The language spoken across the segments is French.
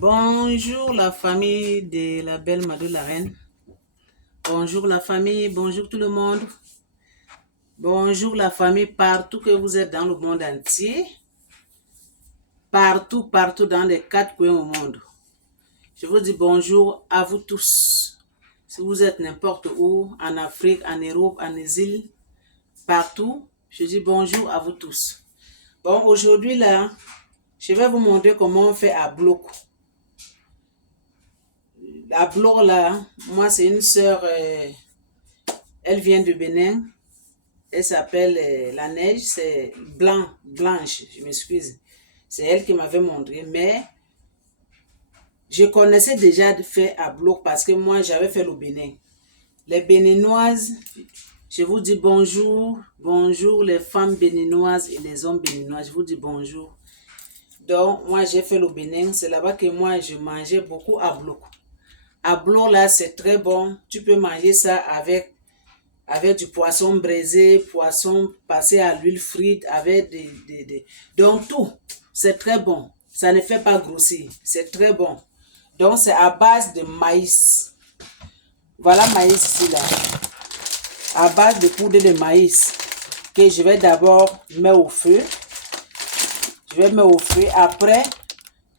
Bonjour la famille de la belle Madou la reine. Bonjour la famille, bonjour tout le monde. Bonjour la famille partout que vous êtes dans le monde entier. Partout dans les 4 coins au monde. Je vous dis bonjour à vous tous. Si vous êtes n'importe où, en Afrique, en Europe, en Asie, partout, je dis bonjour à vous tous. Bon, aujourd'hui là, je vais vous montrer comment on fait à bloc. À bloc là, moi c'est une sœur, elle vient de Bénin. Elle s'appelle La Neige, c'est Blanche, je m'excuse. C'est elle qui m'avait montré, mais je connaissais déjà de faire à bloc parce que moi j'avais fait le Bénin. Les Béninoises, je vous dis bonjour, bonjour les femmes béninoises et les hommes béninois, je vous dis bonjour. Donc moi j'ai fait le Bénin, c'est là-bas que moi je mangeais beaucoup à bloc. À bloc là c'est très bon, tu peux manger ça avec du poisson braisé, poisson passé à l'huile frite, avec donc tout, c'est très bon. Ça ne fait pas grossir, c'est très bon. Donc c'est à base de maïs. Voilà maïs ici là. À base de poudre de maïs que je vais d'abord mettre au feu. Je vais mettre au feu. Après,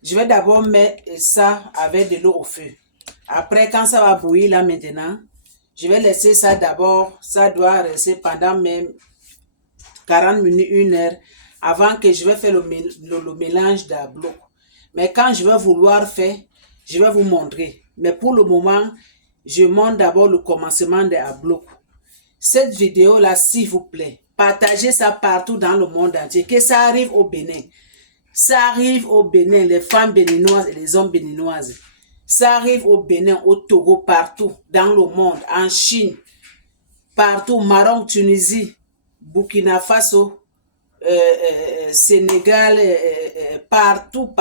je vais d'abord mettre ça avec de l'eau au feu. Après, quand ça va bouillir là maintenant, je vais laisser ça d'abord, ça doit rester pendant même 40 minutes, 1 heure, avant que je vais faire le mélange de bloc. Mais quand je vais vouloir faire, je vais vous montrer. Mais pour le moment, je montre d'abord le commencement de bloc. Cette vidéo-là, s'il vous plaît, partagez ça partout dans le monde entier, que ça arrive au Bénin. Ça arrive au Bénin, les femmes béninoises et les hommes béninoises. Ça arrive au Bénin, au Togo, partout dans le monde, en Chine, partout, Maroc, Tunisie, Burkina Faso, Sénégal, partout,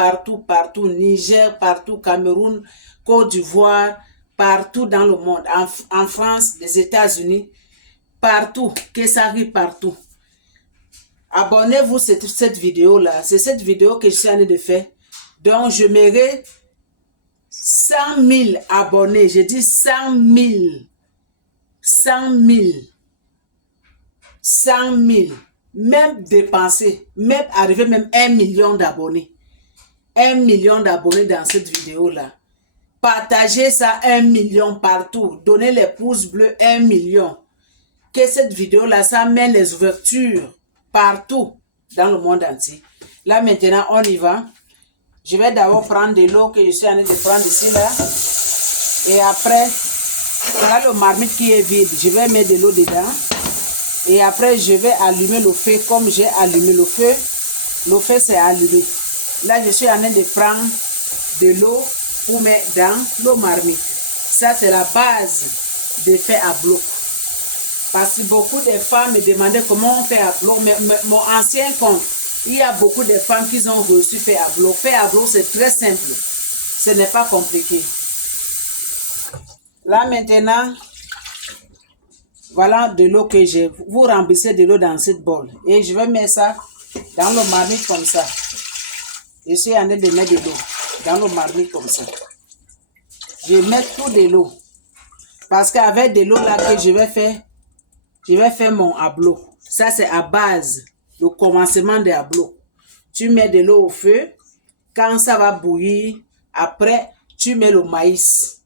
Niger, partout, Cameroun, Côte d'Ivoire, partout dans le monde, en France, les États-Unis, partout, que ça arrive partout. Abonnez-vous à cette vidéo-là, c'est cette vidéo que je suis en train de faire. Donc, je mérite 100 000 abonnés, je dis 100 000, 100 000, 100 000, même dépenser, même arriver même 1 million d'abonnés. 1 million d'abonnés dans cette vidéo-là. Partagez ça 1 million partout. Donnez les pouces bleus 1 million. Que cette vidéo-là, ça mène les ouvertures partout dans le monde entier. Là maintenant, on y va. Je vais d'abord prendre de l'eau que je suis en train de prendre ici là. Et après, voilà le marmite qui est vide. Je vais mettre de l'eau dedans. Et après, je vais allumer le feu comme j'ai allumé le feu. Le feu c'est allumé. Là, je suis en train de prendre de l'eau pour mettre dans le marmite. Ça, c'est la base de faire à bloc. Parce que beaucoup de femmes me demandaient comment on fait à bloc. Mais mon ancien compte, il y a beaucoup de femmes qui ont reçu faire à bloc. Faire à bloc, c'est très simple. Ce n'est pas compliqué. Là maintenant, voilà de l'eau que j'ai. Vous remplissez de l'eau dans cette bol. Et je vais mettre ça dans le marmite comme ça. Je suis en train de mettre de l'eau dans le marmite comme ça. Je mets tout de l'eau. Parce qu'avec de l'eau là que je vais faire mon ablo. Ça c'est à base, le commencement de ablo. Tu mets de l'eau au feu. Quand ça va bouillir, après tu mets le maïs.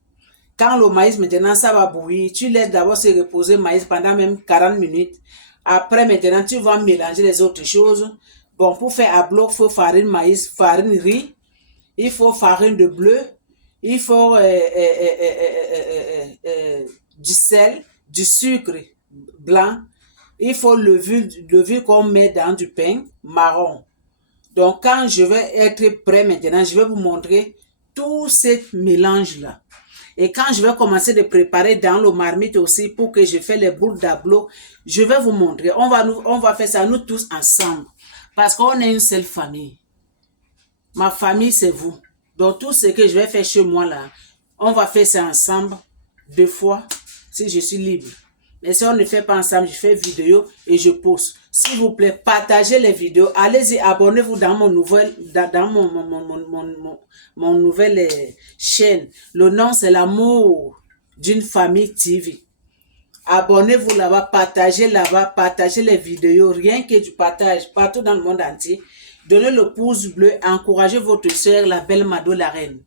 Quand le maïs maintenant ça va bouillir, tu laisses d'abord se reposer le maïs pendant même 40 minutes. Après maintenant tu vas mélanger les autres choses. Bon, pour faire à bloc, il faut farine maïs, farine riz, il faut farine de bleu, il faut du sel, du sucre blanc, il faut levure qu'on met dans du pain marron. Donc quand je vais être prêt maintenant, je vais vous montrer tout ce mélange-là. Et quand je vais commencer de préparer dans le marmite aussi pour que je fasse les boules d'ablo, je vais vous montrer. On va faire ça nous tous ensemble. Parce qu'on est une seule famille. Ma famille, c'est vous. Donc, tout ce que je vais faire chez moi, là, on va faire ça ensemble 2 fois si je suis libre. Mais si on ne fait pas ensemble, je fais vidéo et je poste. s'il vous plaît, partagez les vidéos. Allez-y, abonnez-vous dans mon nouvel, dans mon nouvelle chaîne. Le nom, c'est l'amour d'une famille TV. Abonnez-vous là-bas, partagez les vidéos, rien que du partage, partout dans le monde entier. Donnez le pouce bleu, encouragez votre soeur, la belle Mado la reine.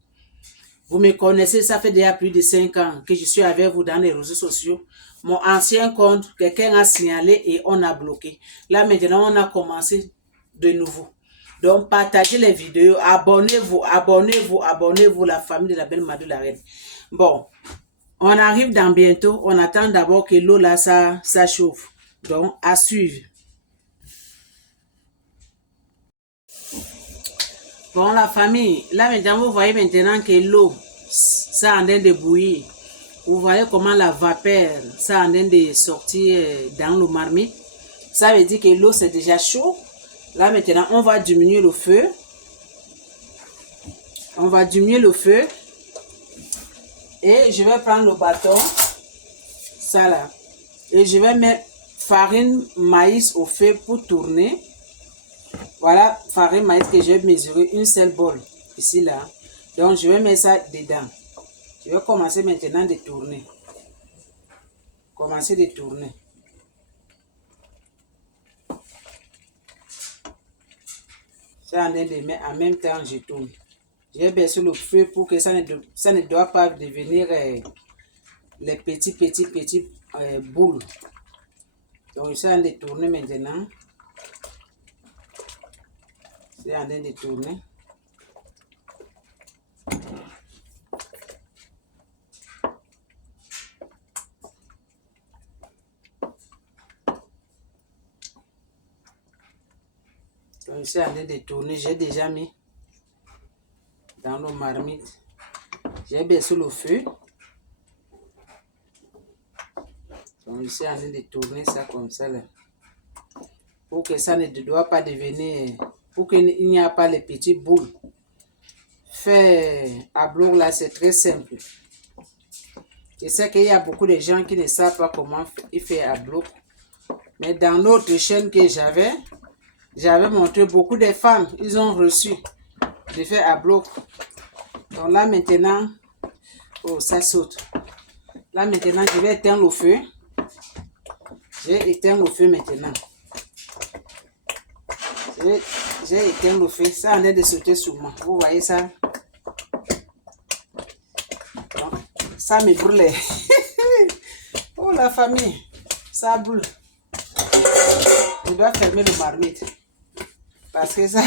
Vous me connaissez, ça fait déjà plus de 5 ans que je suis avec vous dans les réseaux sociaux. Mon ancien compte, quelqu'un a signalé et on a bloqué. Là, maintenant, on a commencé de nouveau. Donc, partagez les vidéos, abonnez-vous, la famille de la belle Mado la reine. Bon, on arrive dans bientôt. On attend d'abord que l'eau là, ça chauffe. Donc, à suivre. Bon, la famille, là maintenant, vous voyez maintenant que l'eau, ça est en train de bouillir. Vous voyez comment la vapeur, ça est en train de sortir dans le marmite. Ça veut dire que l'eau, c'est déjà chaud. Là maintenant, on va diminuer le feu. On va diminuer le feu. Et je vais prendre le bâton. Ça là. Et je vais mettre farine maïs au feu pour tourner. Voilà, farine maïs que j'ai mesuré une seule bol. Ici là. Donc je vais mettre ça dedans. Je vais commencer maintenant de tourner. Commencer de tourner. C'est en train de mettre en même temps je tourne. J'ai baissé le feu pour que ça ne doit pas devenir les petits boules. Donc je suis en train de tourner maintenant. C'est en train de tourner. Donc je suis en train de tourner. J'ai déjà mis dans le marmite. J'ai baissé le feu. Donc je suis en train de tourner ça comme ça là. Pour que ça ne doit pas devenir, pour qu'il n'y ait pas les petits boules. Faire à bloc là, c'est très simple. Je sais qu'il y a beaucoup de gens qui ne savent pas comment il fait à bloc. Mais dans notre chaîne que j'avais montré beaucoup de femmes, ils ont reçu de faire à bloc. Donc là maintenant, oh ça saute. Là maintenant, je vais éteindre le feu. J'ai éteint le feu maintenant. J'ai éteint le feu. Ça en est de sauter sur moi. Vous voyez ça? Donc, ça me brûle. Oh la famille, ça brûle. Je dois fermer le marmite. Parce que ça,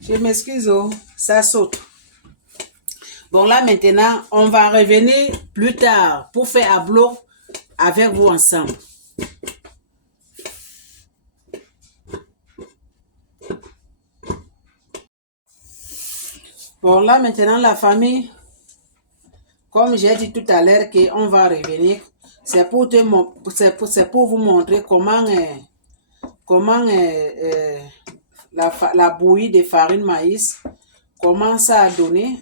je m'excuse, oh, ça saute. Bon là maintenant, on va revenir plus tard pour faire à bloc avec vous ensemble. Bon là maintenant la famille, comme j'ai dit tout à l'heure qu'on va revenir, c'est pour vous montrer comment la bouillie de farine maïs, comment ça a donné.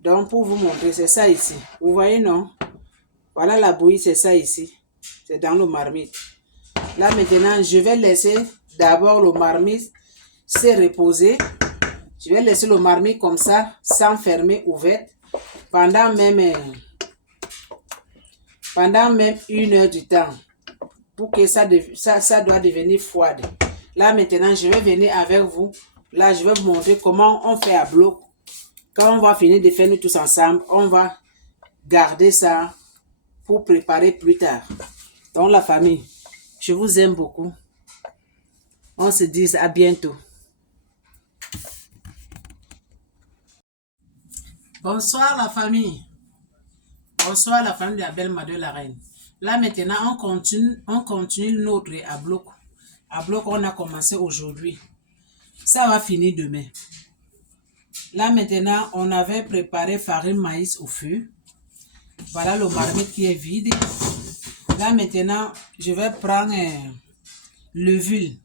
Donc pour vous montrer, c'est ça ici. Vous voyez non? Voilà la bouillie, c'est ça ici. C'est dans le marmite. Là maintenant, je vais laisser d'abord le marmite se reposer. Je vais laisser le marmite comme ça, sans fermer, ouverte, pendant même 1 heure du temps. Pour que ça doit devenir froide. Là maintenant, je vais venir avec vous. Là, je vais vous montrer comment on fait à bloc. Quand on va finir de faire nous tous ensemble, on va garder ça pour préparer plus tard. Donc la famille, je vous aime beaucoup. On se dit à bientôt. Bonsoir la famille. Bonsoir la famille de la belle Mado la reine. Là maintenant, on continue notre à bloc. À bloc, on a commencé aujourd'hui. Ça va finir demain. Là maintenant, on avait préparé farine maïs au feu. Voilà le marmite qui est vide. Là maintenant, je vais prendre l'huile.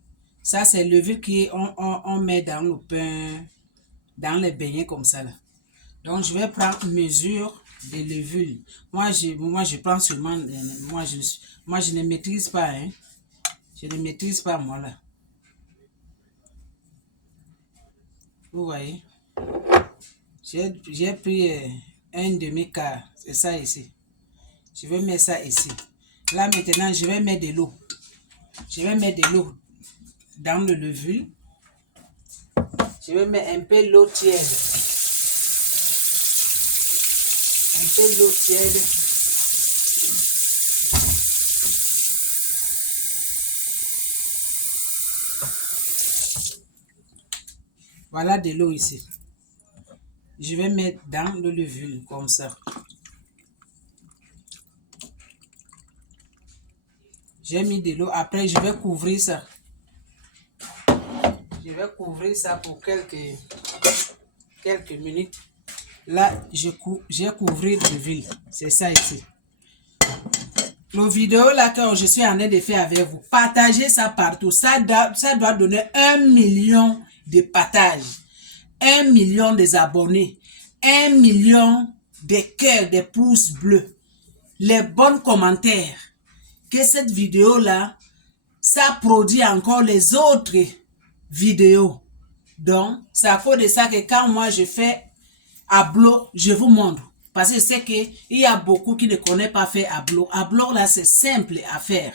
Ça c'est l'huile qu'on met dans le pain, dans les beignets comme ça là. Donc je vais prendre mesure de l'huile. Moi je prends seulement, moi je ne maîtrise pas. Hein. Je ne maîtrise pas moi là. Vous voyez? J'ai pris un demi-quart. C'est ça ici. Je vais mettre ça ici. Là maintenant, je vais mettre de l'eau. Je vais mettre de l'eau dans le levure. Je vais mettre un peu l'eau tiède. Un peu l'eau tiède. Voilà de l'eau ici. Je vais mettre dans le levure comme ça. J'ai mis de l'eau. Après, je vais couvrir ça. Je vais couvrir ça pour quelques minutes. Là, j'ai couvert de l'huile. C'est ça ici. La vidéo là que je suis en train de faire avec vous, partagez ça partout. Ça doit donner 1 million de partages, 1 million des abonnés, 1 million de cœurs, de pouces bleus, les bons commentaires. Que cette vidéo là, ça produit encore les autres vidéos. Donc, c'est à cause de ça que quand moi je fais à bloc, je vous montre. Parce que je sais qu'il y a beaucoup qui ne connaissent pas faire à bloc. À bloc là, c'est simple à faire.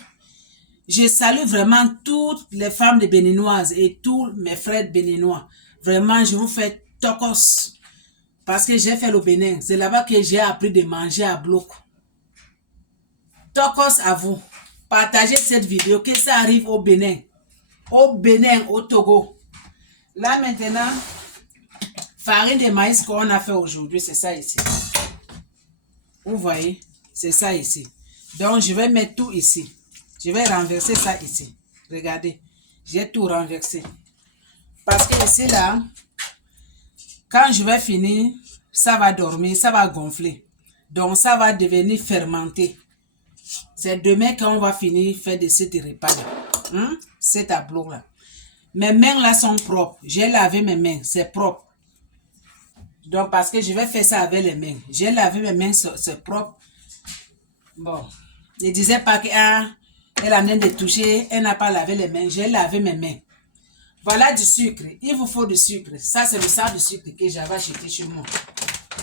Je salue vraiment toutes les femmes de béninoises et tous mes frères béninois. Vraiment, je vous fais tokos. Parce que j'ai fait le Bénin. C'est là-bas que j'ai appris de manger à bloc. Tokos à vous. Partagez cette vidéo, que ça arrive au Bénin. Au Bénin, au Togo. Là maintenant, farine de maïs qu'on a fait aujourd'hui, c'est ça ici. Vous voyez, c'est ça ici. Donc, je vais mettre tout ici. Je vais renverser ça ici. Regardez, j'ai tout renversé. Parce que ici, là, quand je vais finir, ça va dormir, ça va gonfler. Donc, ça va devenir fermenté. C'est demain qu'on va finir faire de ces repas-là. Ces tableaux-là. Mes mains là sont propres. J'ai lavé mes mains, c'est propre. Donc, parce que je vais faire ça avec les mains. J'ai lavé mes mains, c'est propre. Bon, ne disais pas qu'elle a même de toucher, elle n'a pas lavé les mains. J'ai lavé mes mains. Voilà du sucre. Il vous faut du sucre. Ça, c'est le sac de sucre que j'avais acheté chez moi.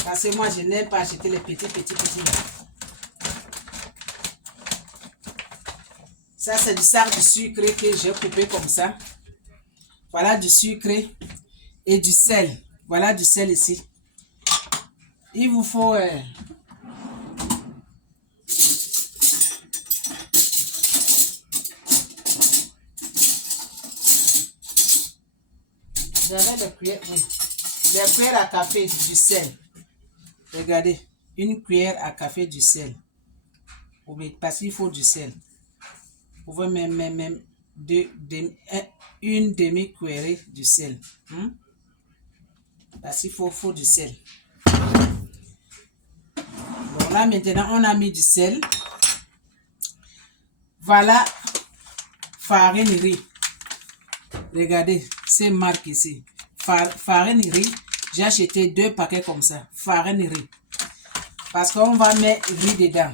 Parce que moi, je n'aime pas acheter les petits. Ça, c'est du sac de sucre que j'ai coupé comme ça. Voilà du sucre et du sel. Voilà du sel ici. Il vous faut... J'avais les cuillères, oui. Les cuillères à café du sel. Regardez, une cuillère à café du sel. Parce qu'il faut du sel. Vous pouvez même une demi-cuillerée du sel. Parce qu'il faut du sel. Bon, là maintenant, on a mis du sel. Voilà, farine riz. Regardez, c'est marque ici. Farine riz. J'ai acheté 2 paquets comme ça. Farine riz. Parce qu'on va mettre riz dedans.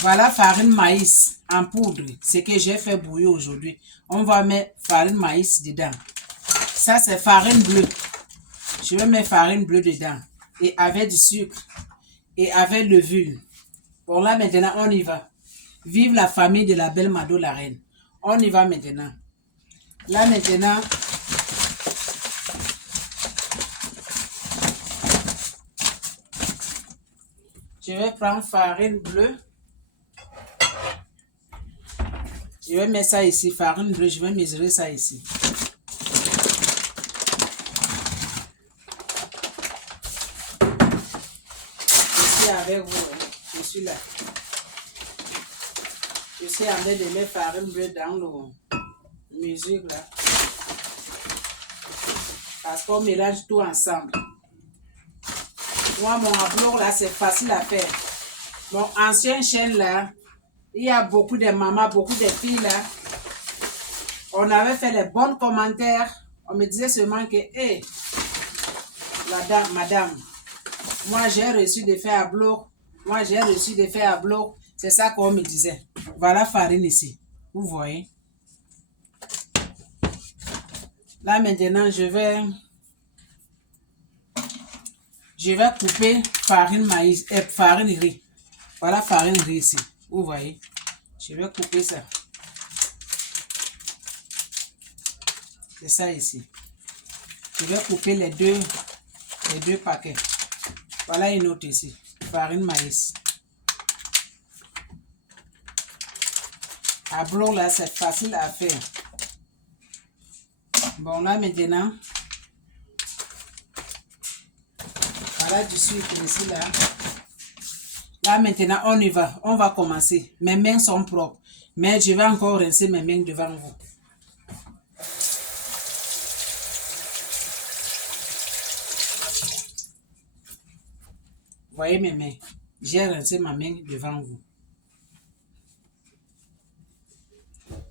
Voilà farine maïs en poudre. Ce que j'ai fait bouillir aujourd'hui. On va mettre farine maïs dedans. Ça, c'est farine bleue. Je vais mettre farine bleue dedans. Et avec du sucre. Et avec levure. Bon, là, maintenant, on y va. Vive la famille de la belle Mado la reine. On y va maintenant. Là, maintenant... Je vais prendre farine bleue. Je vais mettre ça ici, farine bleue. Je vais mesurer ça ici. Je suis avec vous. Je suis là. Je suis en train de mettre farine bleue dans le mesure là. Parce qu'on mélange tout ensemble. Moi, mon ablour là, c'est facile à faire. Mon ancien chaîne là, il y a beaucoup de mamans, beaucoup de filles là. On avait fait les bons commentaires. On me disait seulement que, hé, madame, moi j'ai reçu de faire à bloc. Moi j'ai reçu de faire à bloc. C'est ça qu'on me disait. Voilà farine ici. Vous voyez. Là, maintenant, je vais couper farine maïs, farine riz. Voilà, farine riz ici. Vous voyez. Je vais couper ça. C'est ça ici. Je vais couper les deux paquets. Voilà une autre ici. Farine maïs. À bloc là, c'est facile à faire. Bon, là maintenant, voilà du sucre ici là. Là maintenant, on y va. On va commencer. Mes mains sont propres. Mais je vais encore rincer mes mains devant vous. Voyez mes mains. J'ai rincé ma main devant vous.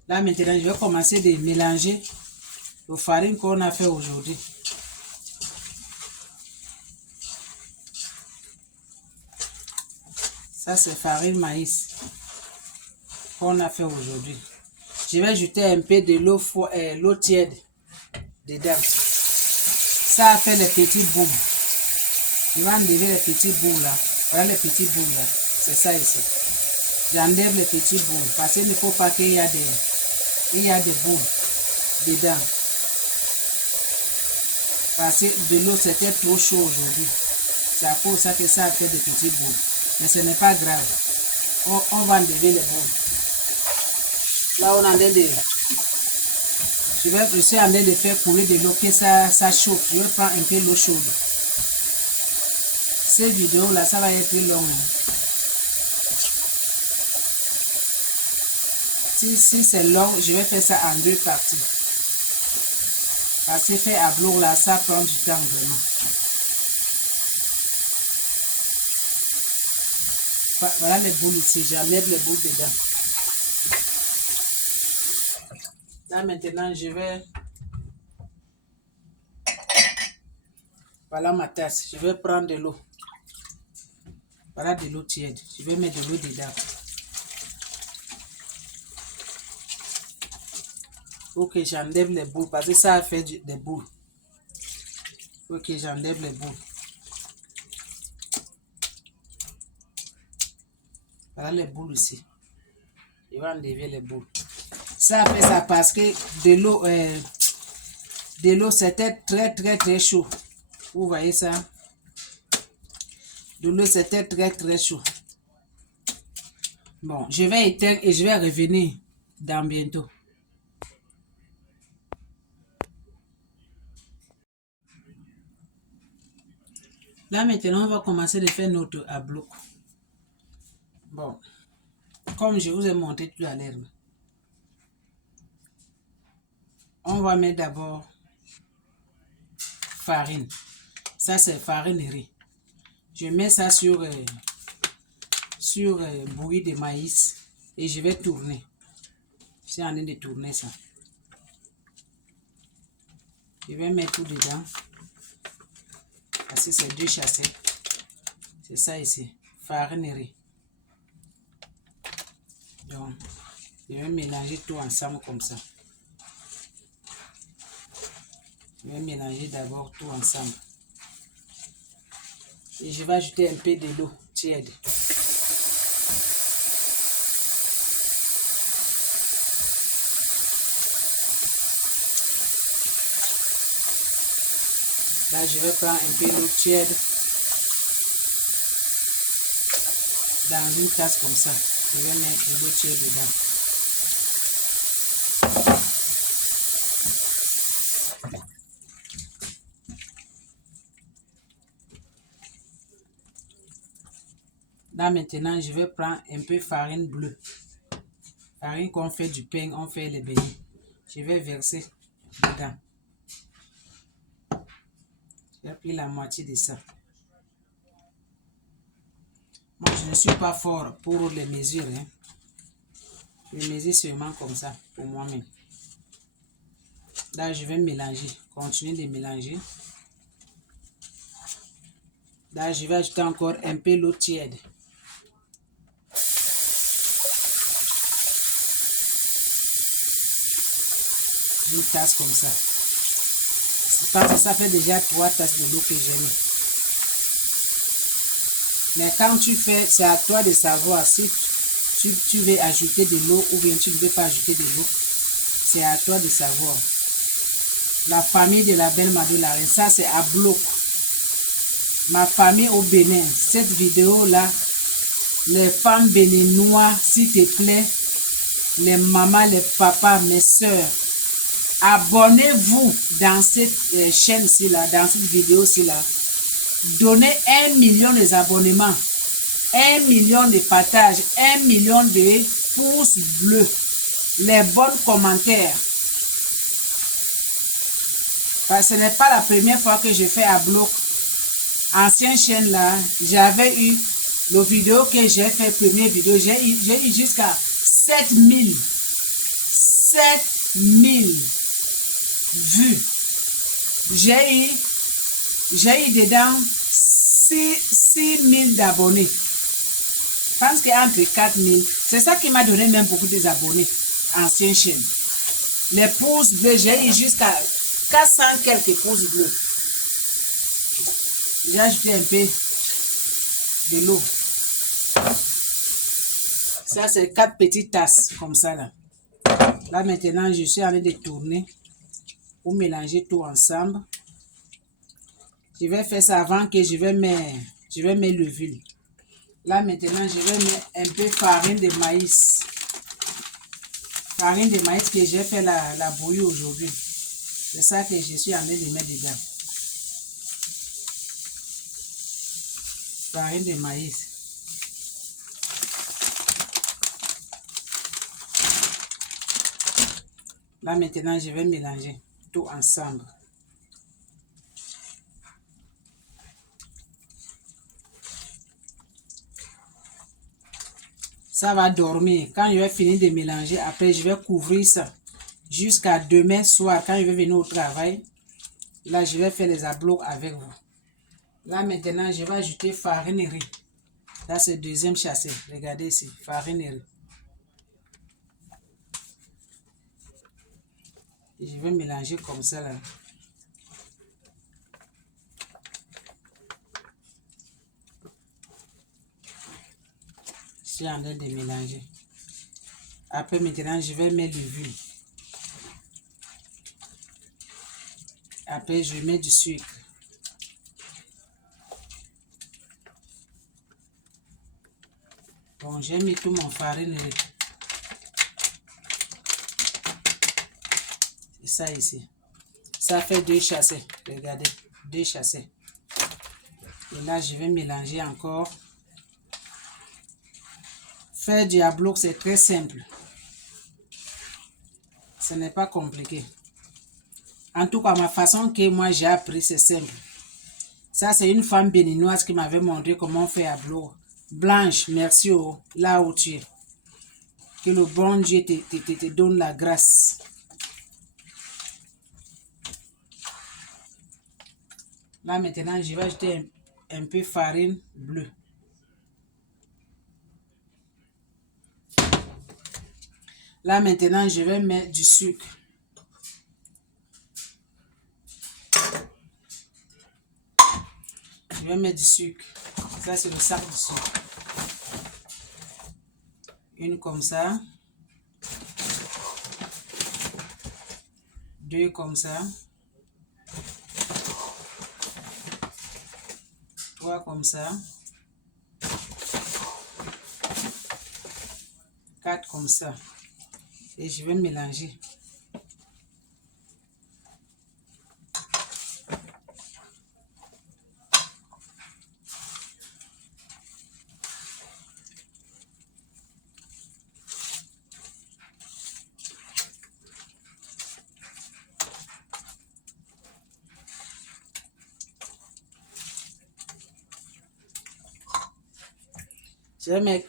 Là maintenant, je vais commencer de mélanger le farine qu'on a fait aujourd'hui. Ça, c'est farine maïs qu'on a fait aujourd'hui. Je vais ajouter un peu de l'eau tiède dedans. Ça a fait les petits bouts. Je vais enlever les petits bouts là. Voilà les petits bouts là. C'est ça ici. J'enlève les petits bouts parce qu'il ne faut pas qu'il y ait des bouts dedans. Parce que de l'eau c'était trop chaud aujourd'hui. C'est à cause de ça que ça a fait des petits bouts. Mais ce n'est pas grave. On va enlever les bouts. Là on a je suis en train de faire couler de l'eau que ça chauffe. Je vais prendre un peu l'eau chaude. Cette vidéo là, ça va être long. Si c'est long, je vais faire ça en deux parties. Parce que faire à bloc là, ça prend du temps vraiment. Voilà les boules ici, j'enlève les boules dedans. Là maintenant, je vais... Voilà ma tasse, je vais prendre de l'eau. Voilà de l'eau tiède, je vais mettre de l'eau dedans. Faut que j'enlève les boules parce que ça a fait des boules. Faut que j'enlève les boules. Voilà les boules ici. Je vais enlever les boules. Ça a fait ça parce que de l'eau c'était très chaud. Vous voyez ça? De l'eau c'était très chaud. Bon, je vais éteindre et je vais revenir dans bientôt. Là maintenant, on va commencer de faire notre à bloc. Bon, comme je vous ai montré tout à l'heure, on va mettre d'abord farine. Ça c'est farine riz. Je mets ça sur bouillie de maïs et je vais tourner. Je suis en train de tourner ça. Je vais mettre tout dedans. Parce que c'est deux chassés. C'est ça ici. Farine riz. Donc, je vais mélanger tout ensemble comme ça. Je vais mélanger d'abord tout ensemble. Et je vais ajouter un peu de l'eau tiède. Là, je vais prendre un peu d'eau tiède dans une tasse comme ça. Je vais mettre de l'eau tiède dedans. Là, maintenant, je vais prendre un peu de farine bleue. Farine qu'on fait du pain, on fait les beignets. Je vais verser dedans. J'ai pris la moitié de ça. Moi, je ne suis pas fort pour les mesures. Hein. Je mesure seulement comme ça, pour moi-même. Là, je vais mélanger. Continuer de mélanger. Là, je vais ajouter encore un peu l'eau tiède. Une tasse comme ça. Je pense que ça fait déjà 3 tasses de l'eau que j'ai mis. Mais quand tu fais, c'est à toi de savoir si tu veux ajouter de l'eau ou bien tu ne veux pas ajouter de l'eau. C'est à toi de savoir. La famille de la belle Madou la reine, ça c'est à bloc. Ma famille au Bénin, cette vidéo-là, les femmes béninois, s'il te plaît, les mamans, les papas, mes soeurs, abonnez-vous dans cette chaîne-ci, là, dans cette vidéo-ci, là. Donnez 1 million de abonnements, 1 million de partages, 1 million de pouces bleus, les bons commentaires. Parce que ce n'est pas la première fois que je fais à bloc. Ancienne chaîne là, j'avais eu le vidéo que j'ai fait, première vidéo, j'ai eu jusqu'à 7000 vues. J'ai eu dedans 6000 d'abonnés. Je pense qu'entre 4000, c'est ça qui m'a donné même beaucoup d'abonnés. Ancienne chaîne. Les pouces bleus, j'ai eu jusqu'à 400 quelques pouces bleus. J'ai ajouté un peu de l'eau. Ça, c'est 4 petites tasses comme ça là. Là maintenant, je suis en train de tourner pour mélanger tout ensemble. Je vais faire ça avant que je vais mettre l'huile. Là maintenant, je vais mettre un peu de farine de maïs. Farine de maïs que j'ai fait la bouillie aujourd'hui. C'est ça que je suis en train de mettre dedans. Farine de maïs. Là maintenant, je vais mélanger tout ensemble. Ça va dormir. Quand je vais finir de mélanger, après je vais couvrir ça jusqu'à demain soir. Quand je vais venir au travail, là je vais faire les ablocs avec vous. Là maintenant, je vais ajouter farine riz. Là c'est le deuxième chassé. Regardez ici, farine riz. Et je vais mélanger comme ça là. Je suis en train de mélanger. Après maintenant, je vais mettre l'huile. Après, je mets du sucre. Bon, j'ai mis tout mon farine. Et ça ici. Ça fait 2 chassés. Regardez, 2 chassés. Et là, je vais mélanger encore. Faire du abloc, c'est très simple. Ce n'est pas compliqué. En tout cas, ma façon que moi j'ai appris, c'est simple. Ça, c'est une femme béninoise qui m'avait montré comment faire abloc. Blanche, merci là où tu es. Que le bon Dieu te donne la grâce. Là maintenant, je vais ajouter un peu de farine bleue. Là maintenant, je vais mettre du sucre. Je vais mettre du sucre. Ça, c'est le sac de sucre. Une comme ça. 2 comme ça. 3 comme ça. 4 comme ça. Et je vais mélanger. Je vais mettre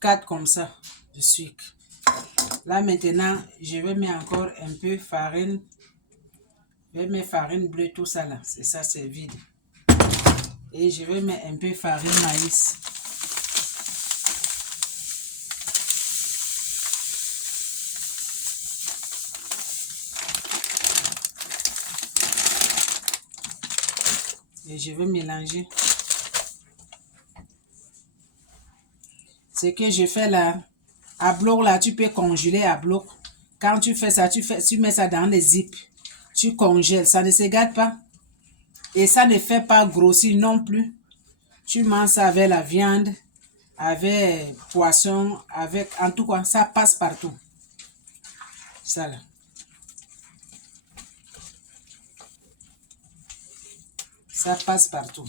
4 comme ça de sucre. Là maintenant, je vais mettre encore un peu de farine. Je vais mettre farine bleue, tout ça là. C'est ça, c'est vide. Et je vais mettre un peu de farine maïs. Et je vais mélanger. Ce que je fais là, à bloc là, tu peux congeler à bloc. Quand tu fais ça, tu mets ça dans des zips. Tu congèles, ça ne se gâte pas. Et ça ne fait pas grossir non plus. Tu manges ça avec la viande, avec poisson, avec... En tout cas, ça passe partout. Ça là. Ça passe partout.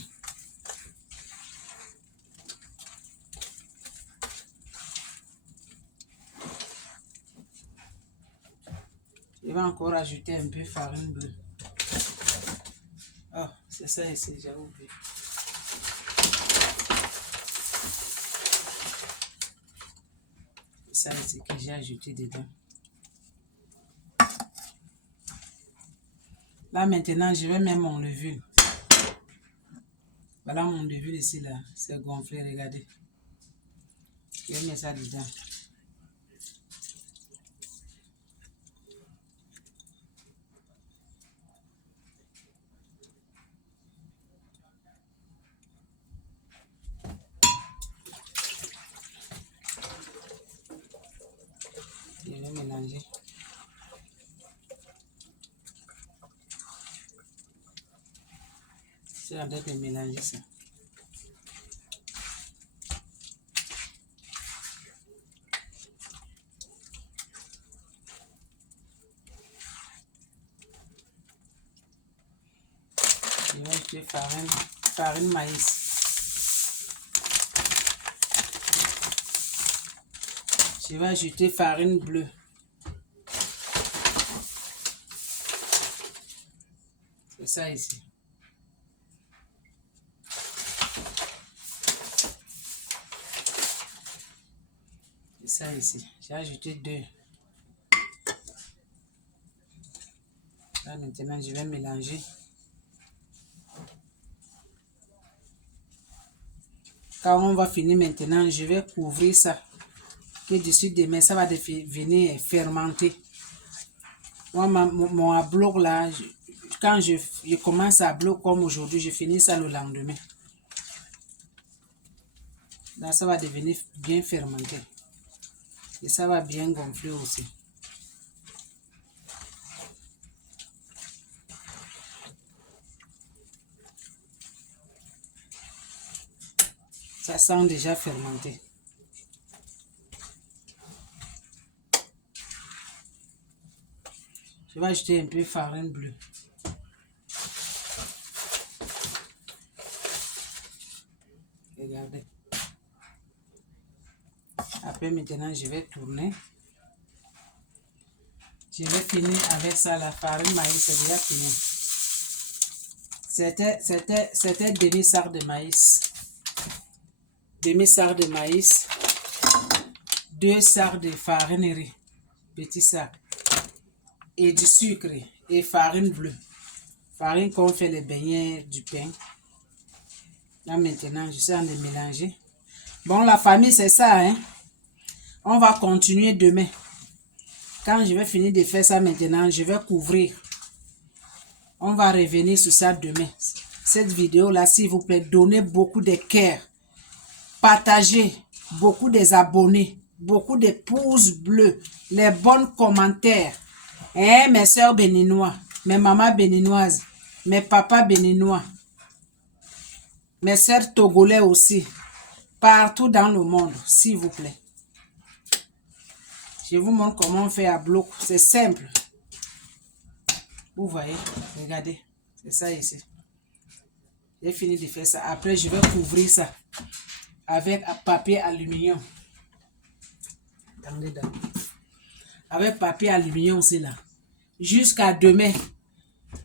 Je vais encore ajouter un peu de farine bleue. Oh, c'est ça ici, j'ai oublié. C'est ça ici que j'ai ajouté dedans. Là maintenant, je vais mettre mon levure. Voilà mon levure ici là, c'est gonflé, regardez. Je vais mettre ça dedans. Je vais mélanger. Je suis en train de mélanger ça. Je vais ajouter farine maïs. Je vais ajouter farine bleue. C'est ça ici. C'est ça ici. J'ai ajouté 2. Là maintenant, je vais mélanger. Quand on va finir maintenant, je vais couvrir ça. Que d'ici demain, ça va venir fermenter. Moi, mon bloc là, quand je commence à bloc comme aujourd'hui, je finis ça le lendemain. Là, ça va devenir bien fermenté. Et ça va bien gonfler aussi. Ça sent déjà fermenté. Je vais ajouter un peu de farine bleue. Regardez. Après, maintenant, je vais tourner. Je vais finir avec ça, la farine maïs, c'est déjà fini. C'était demi-sac de maïs. Demi-sac de maïs. 2 sacs de farine riz. Petit sac. Et du sucre. Et farine bleue. Farine qu'on fait les beignets du pain. Là maintenant, je suis en train de mélanger. Bon, la famille, c'est ça, hein. On va continuer demain. Quand je vais finir de faire ça maintenant, je vais couvrir. On va revenir sur ça demain. Cette vidéo-là, s'il vous plaît, donnez beaucoup de cœur. Partagez beaucoup des abonnés. Beaucoup de pouces bleus. Les bons commentaires. Hein, mes soeurs béninois. Mes mamans béninoises. Mes papas béninois. Mes soeurs togolais aussi. Partout dans le monde, s'il vous plaît. Je vous montre comment on fait à bloc. C'est simple. Vous voyez, regardez. C'est ça ici. J'ai fini de faire ça. Après, je vais couvrir ça avec un papier aluminium. Avec papier aluminium, c'est là. Jusqu'à demain,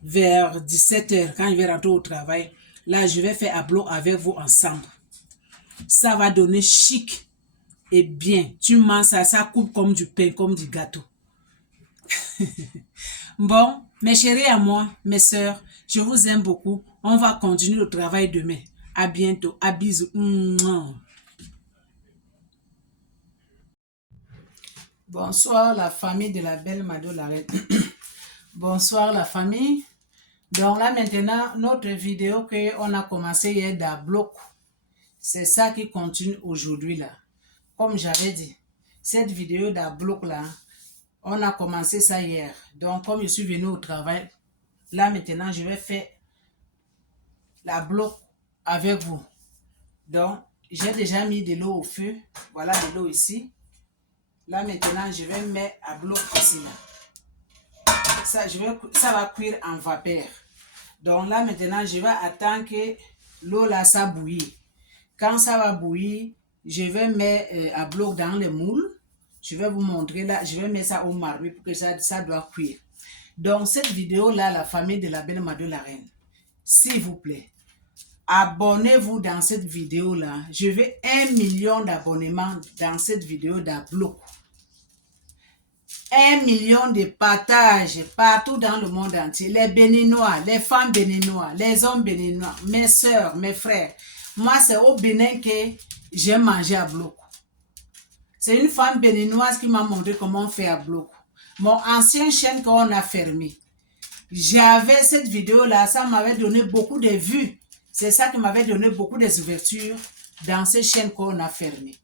vers 17h, quand je vais rentrer au travail, là, je vais faire à bloc avec vous ensemble. Ça va donner chic et bien. Tu manges ça, ça coupe comme du pain, comme du gâteau. Bon, mes chéris à moi, mes soeurs, je vous aime beaucoup. On va continuer le travail demain. À bientôt. À bisous. Bonsoir la famille de la belle Mado Larette. Bonsoir la famille. Donc là maintenant, notre vidéo qu'on a commencé hier d'Adblock, c'est ça qui continue aujourd'hui là. Comme j'avais dit, cette vidéo d'Adblock là, on a commencé ça hier. Donc comme je suis venu au travail, là maintenant je vais faire l'Adblock avec vous. Donc j'ai déjà mis de l'eau au feu. Voilà de l'eau ici. Là maintenant je vais mettre Adblock ici là. Ça va cuire en vapeur. Donc là maintenant je vais attendre que l'eau là ça bouillit. Quand ça va bouillir, je vais mettre Adblock dans le moule. Je vais vous montrer là, je vais mettre ça au marbre pour que ça doit cuire. Donc cette vidéo là, la famille de la belle Mado la reine, s'il vous plaît, abonnez-vous dans cette vidéo là. Je veux 1 million d'abonnements dans cette vidéo d'Adblock. 1 million de partages partout dans le monde entier. Les Béninois, les femmes béninois, les hommes béninois, mes soeurs, mes frères. Moi, c'est au Bénin que j'ai mangé Adblock. C'est une femme béninoise qui m'a montré comment faire Adblock. Mon ancienne chaîne qu'on a fermée. J'avais cette vidéo-là, ça m'avait donné beaucoup de vues. C'est ça qui m'avait donné beaucoup d'ouvertures dans ces chaînes qu'on a fermées.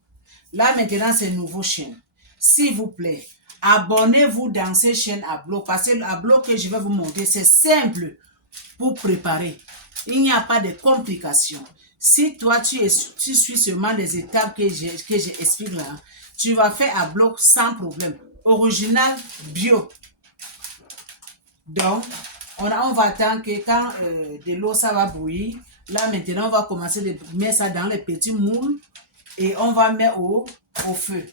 Là, maintenant, c'est une nouvelle chaîne. S'il vous plaît, abonnez-vous dans ces chaînes Adblock. Parce que l'Adblock que je vais vous montrer, c'est simple pour préparer. Il n'y a pas de complications. Si toi, tu suis seulement les étapes que j'explique là, tu vas faire Adblock sans problème. Original, bio. Donc, on va attendre que quand de l'eau, ça va bouillir. Là, maintenant, on va commencer à mettre ça dans les petits moules et on va mettre au feu.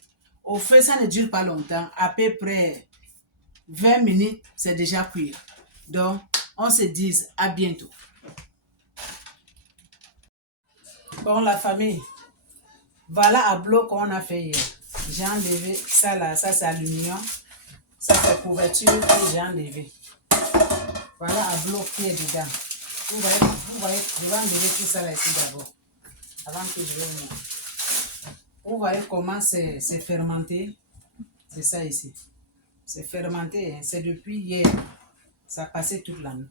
Au feu, ça ne dure pas longtemps. À peu près 20 minutes, c'est déjà cuit. Donc, on se dit à bientôt. Bon, la famille, voilà Adblock qu'on a fait hier. J'ai enlevé ça là, ça c'est aluminium. Ça c'est couverture que j'ai enlevé. Voilà Adblock qui est dedans. Vous voyez, je vais enlever tout ça là ici d'abord. Avant que je le montre. Vous voyez comment c'est fermenté. C'est ça ici. C'est fermenté, hein. C'est depuis hier. Ça a passé toute la nuit.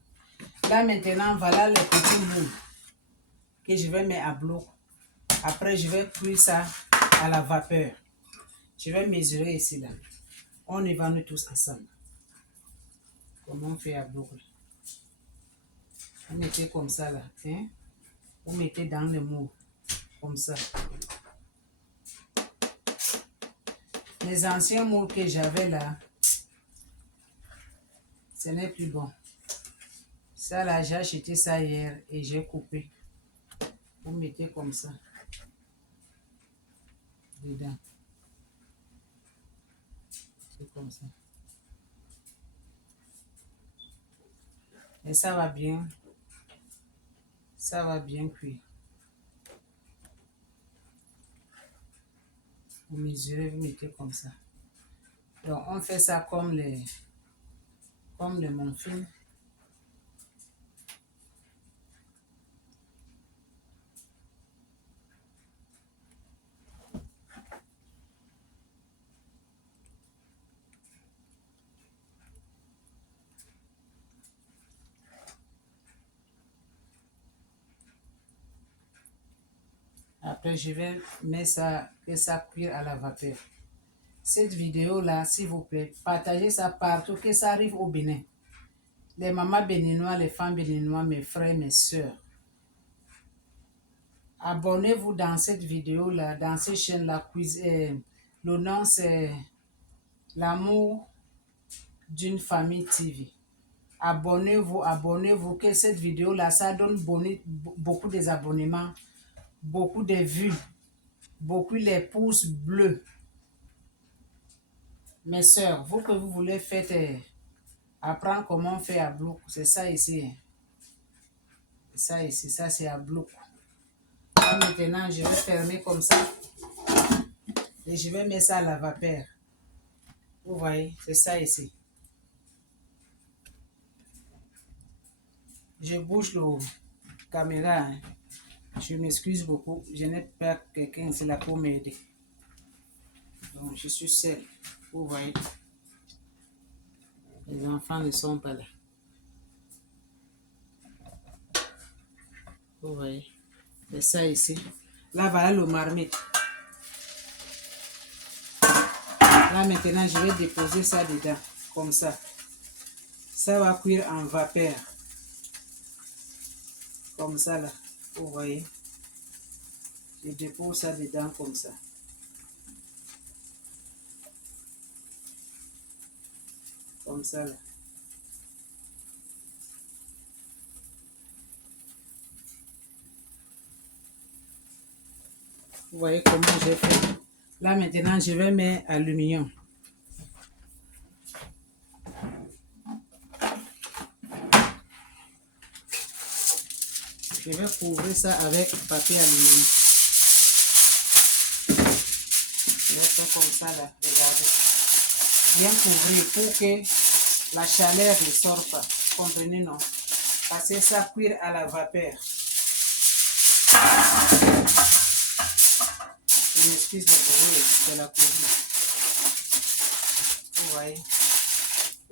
Là maintenant, voilà les petits moules que je vais mettre à bloc. Après, je vais cuire ça à la vapeur. Je vais mesurer ici là. On y va nous tous ensemble. Comment on fait à bloc? Vous mettez comme ça là. Hein? Vous mettez dans le moule. Comme ça. Les anciens moules que j'avais là, ce n'est plus bon. Ça là, j'ai acheté ça hier et j'ai coupé. Vous mettez comme ça. Dedans. C'est comme ça. Et ça va bien. Ça va bien cuire. Vous mesurez, vous mettez comme ça. Donc on fait ça comme le muffin. Après, je vais mettre ça, que ça cuire à la vapeur. Cette vidéo-là, s'il vous plaît, partagez ça partout, que ça arrive au Bénin. Les mamans béninois, les femmes béninois, mes frères, mes soeurs. Abonnez-vous dans cette vidéo-là, dans cette chaîne-là. Le nom, c'est L'amour d'une famille TV. Abonnez-vous, que cette vidéo-là, ça donne beaucoup des abonnements, beaucoup de vues, beaucoup les pouces bleus. Mes soeurs, vous que vous voulez faire apprendre comment on fait Adblock, c'est ça ici. C'est ça ici, ça c'est Adblock. Là maintenant, je vais fermer comme ça et je vais mettre ça à la vapeur. Vous voyez, c'est ça ici. Je bouge le caméra. Hein. Je m'excuse beaucoup. Je n'ai pas quelqu'un ici là pour m'aider. Donc, je suis seule. Vous voyez. Les enfants ne sont pas là. Vous voyez. Et ça ici. Là, voilà le marmite. Là, maintenant, je vais déposer ça dedans. Comme ça. Ça va cuire en vapeur. Comme ça, là. Vous voyez. Je dépose ça dedans comme ça. Comme ça, là. Vous voyez comment j'ai fait. Là, maintenant, je vais mettre aluminium. Je vais couvrir ça avec papier aluminium. Je vais faire comme ça, là. Regardez. Bien couvrir pour que la chaleur ne sorte pas. Comprenez, non? Parce que ça cuire à la vapeur. Je m'excuse de bruit, c'est la couvrir. Vous voyez?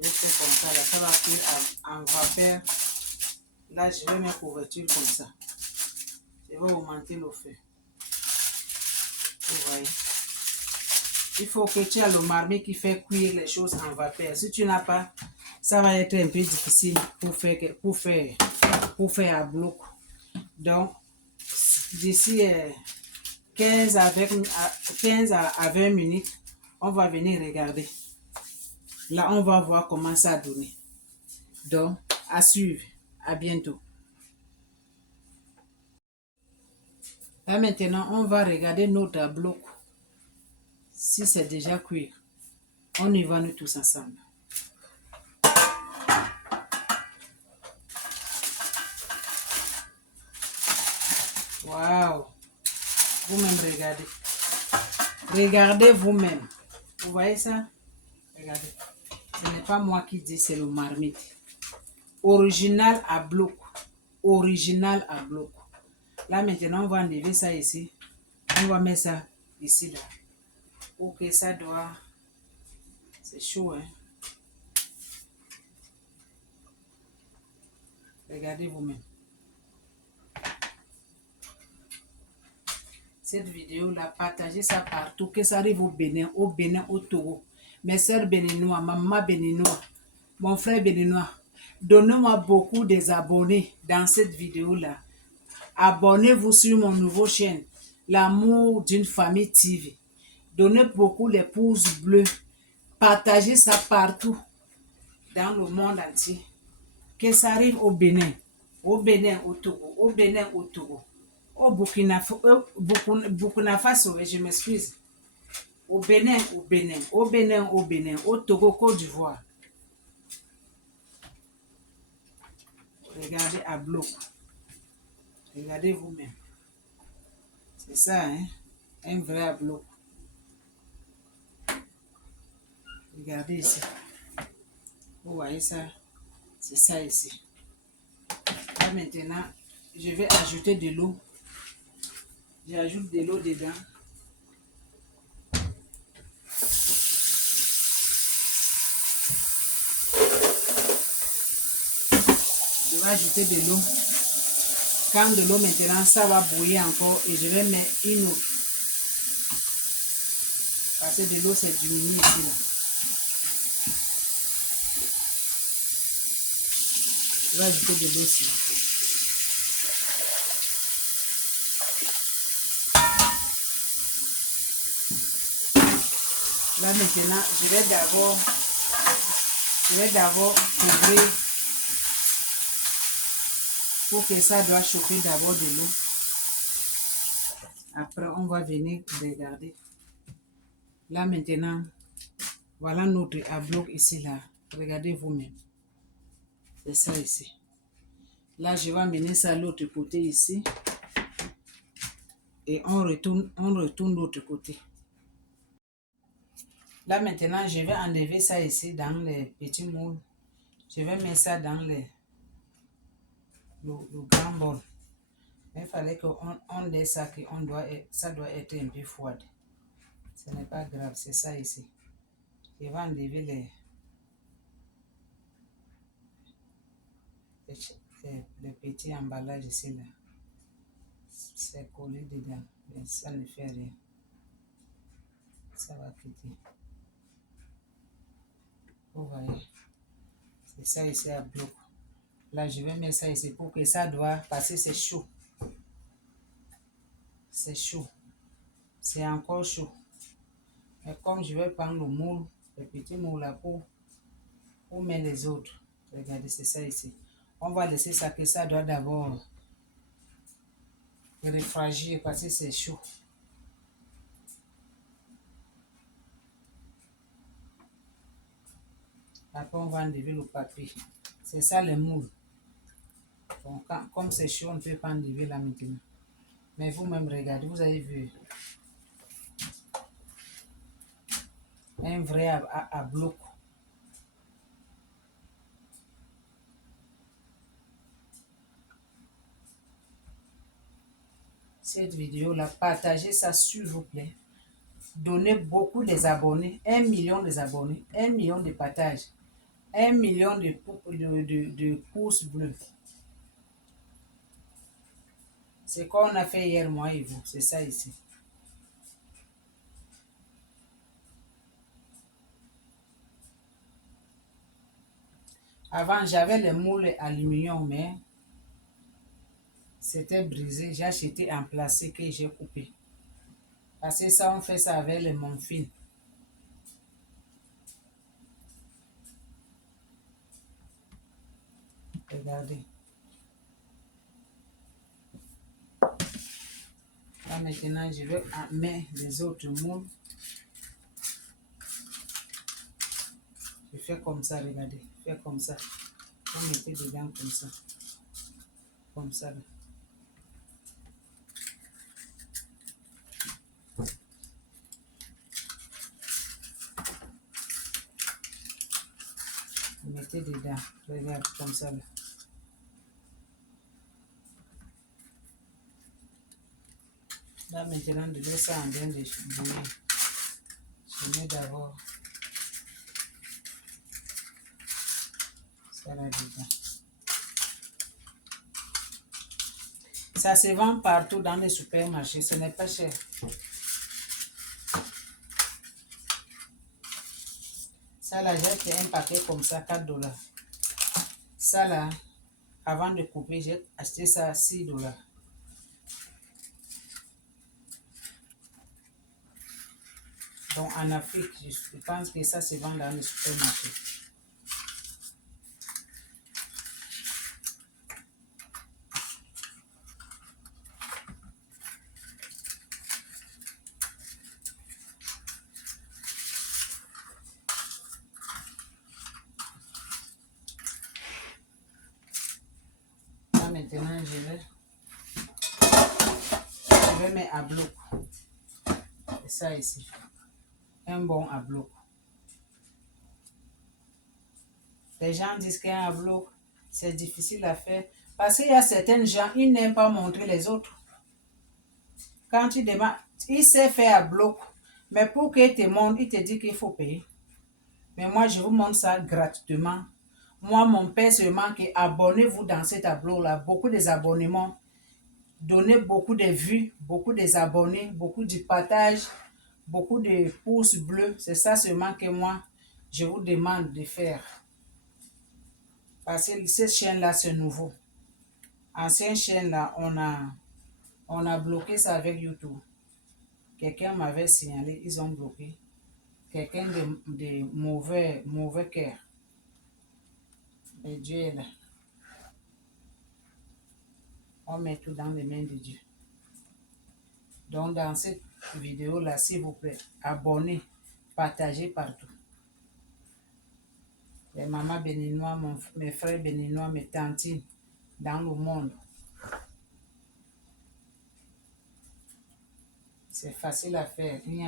Je fais comme ça, là. Ça va cuire en vapeur. Là, je vais mettre couverture comme ça. Je vais augmenter le feu. Vous voyez? Il faut que tu aies le marmite qui fait cuire les choses en vapeur. Si tu n'as pas, ça va être un peu difficile pour faire à bloc. Donc, d'ici 15 à 20 minutes, on va venir regarder. Là, on va voir comment ça a donné. Donc, à suivre. À bientôt. Là, maintenant, on va regarder notre bloc. Si c'est déjà cuit, on y va nous tous ensemble. Waouh! Vous-même regardez. Regardez vous-même. Vous voyez ça? Regardez. Ce n'est pas moi qui dis, c'est le marmite. Original à bloc. Original à bloc. Là, maintenant, on va enlever ça ici. On va mettre ça ici, là. Ok, ça doit... C'est chaud, hein? Regardez vous-même. Cette vidéo-là, partagez ça partout, que ça arrive au Bénin, au Togo. Mes soeurs béninois, maman béninois, mon frère béninois. Donnez-moi beaucoup des abonnés dans cette vidéo-là. Abonnez-vous sur mon nouveau chaîne, L'amour d'une famille TV. Donnez beaucoup les pouces bleus. Partagez ça partout dans le monde entier. Que ça arrive au Bénin, au Togo, au Bénin, au Togo. Au Burkina Faso, je m'excuse. Au Bénin, au Togo, Côte d'Ivoire. Regardez à bloc. Regardez vous-même. C'est ça, hein? Un vrai à bloc. Regardez ici. Vous voyez ça? C'est ça ici. Là maintenant, je vais ajouter de l'eau. J'ajoute de l'eau dedans. Je vais ajouter de l'eau. Quand de l'eau maintenant, ça va bouillir encore et je vais mettre une autre. Parce que de l'eau, c'est diminué ici, là. Je vais ajouter de l'eau ici. Là maintenant, je vais d'abord couvrir pour que ça doit chauffer d'abord de l'eau. Après, on va venir regarder. Là maintenant, voilà notre bloc ici là. Regardez vous-même. C'est ça ici. Là, je vais amener ça à l'autre côté ici. Et on retourne de l'autre côté. Là maintenant, je vais enlever ça ici dans les petits moules. Je vais mettre ça dans le grand bol. Mais il fallait qu'on laisse ça, ça doit être un peu froid. Ce n'est pas grave, c'est ça ici. Je vais enlever les petits emballages ici là. C'est collé dedans, mais ça ne fait rien. Ça va quitter. Vous voyez, c'est ça ici à bloc. Là, je vais mettre ça ici pour que ça doit passer, c'est chaud. C'est chaud. C'est encore chaud. Et comme je vais prendre le moule, le petit moule là pour mettre les autres. Regardez, c'est ça ici. On va laisser ça que ça doit d'abord réfragir parce que c'est chaud. Après, on va enlever le papier. C'est ça le moule. Donc, comme c'est chaud, on ne peut pas enlever là maintenant. Mais vous-même, regardez, vous avez vu. Un vrai à bloc. Cette vidéo-là, partagez ça s'il vous plaît. Donnez beaucoup des abonnés. 1 million des abonnés. 1 million de partages. 1 million de pouces bleus. C'est quoi on a fait hier, moi et vous. C'est ça ici. Avant, j'avais le moule aluminium, mais c'était brisé. J'ai acheté un plastique que j'ai coupé. Parce que ça, on fait ça avec les muffins. Regardez. Là, maintenant, je vais mettre les autres moules. Je fais comme ça, regardez. Je fais comme ça. On mettait dedans comme ça. Comme ça. Là. Vous mettez dedans. Regarde, comme ça. Là. Là, maintenant, de laisser ça en train de bouillir. Je mets d'abord ça là dedans. Ça se vend partout dans les supermarchés. Ce n'est pas cher. Ça là, j'ai acheté un paquet comme ça, 4 $. Ça là, avant de couper, j'ai acheté ça à 6 $. Donc en Afrique, je pense que ça se vend dans les supermarchés. Là maintenant, je vais mettre à bloc. C'est ça ici. Un bon à bloc. Les gens disent qu'un à bloc, c'est difficile à faire. Parce qu'il y a certains gens, ils n'aiment pas montrer les autres. Quand tu demandes, il sait faire à bloc. Mais pour qu'il te montre, il te dit qu'il faut payer. Mais moi, je vous montre ça gratuitement. Moi, mon père seulement que abonnez-vous dans cet tableau-là. Beaucoup des abonnements. Donnez beaucoup de vues, beaucoup des abonnés, beaucoup de partages, beaucoup de pouces bleus. C'est ça seulement que moi, je vous demande de faire. Parce que cette chaîne-là, c'est nouveau. Ancienne chaîne-là, on a bloqué ça avec YouTube. Quelqu'un m'avait signalé, ils ont bloqué. Quelqu'un de mauvais cœur. Et Dieu est là. On met tout dans les mains de Dieu. Donc, dans cette vidéo-là, s'il vous plaît, abonnez, partagez partout. Les mamans béninois, mes frères béninois, mes tantines dans le monde. C'est facile à faire. Il n'y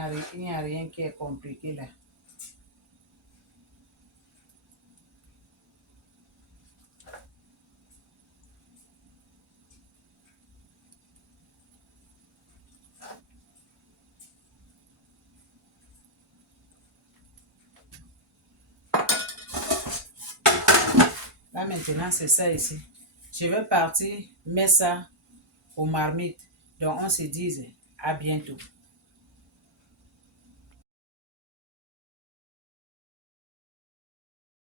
a rien qui est compliqué là. Là maintenant, c'est ça ici. Je vais partir mettre ça aux marmites. Donc, on se dit à bientôt.